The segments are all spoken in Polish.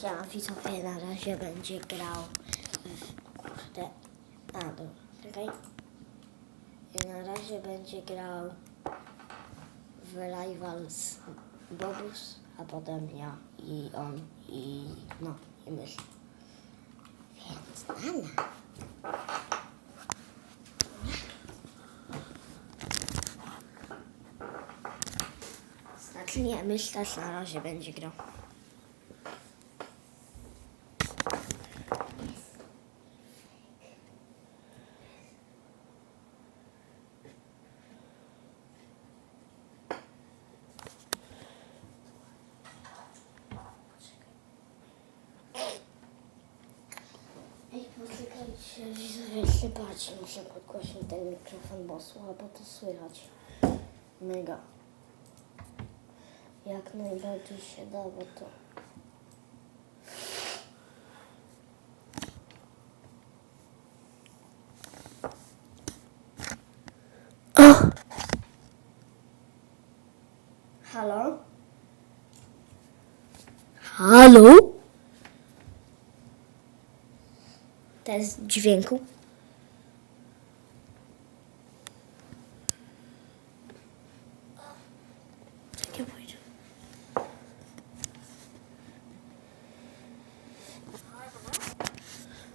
Siema widzowie, na razie będzie grał w te... A, czekaj. Na razie będzie grał w Rivals Bobus, a potem ja i on i no, i myśl. Więc Nana. Znaczy nie, myśl też na razie będzie grał. Jeszcze patrzcie, muszę podgłośnić ten mikrofon, bo słabo to słychać. Mega. Jak najbardziej się da, bo to... Halo? Halo? Test dźwięku.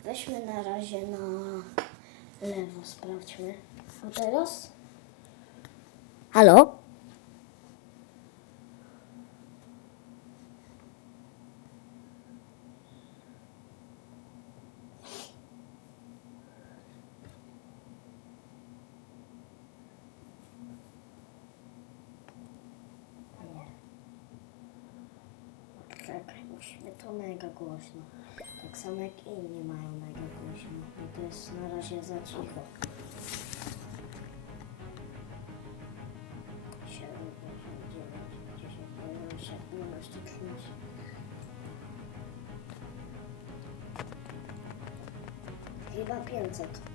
Weźmy na razie na lewo, sprawdźmy. A teraz? Halo? Nie. To mega głośno. Tak samo jak inni mają mega głośno. To jest na razie za cicho. 7, 8, 9, 10, 11, 12, 13. Chyba 500.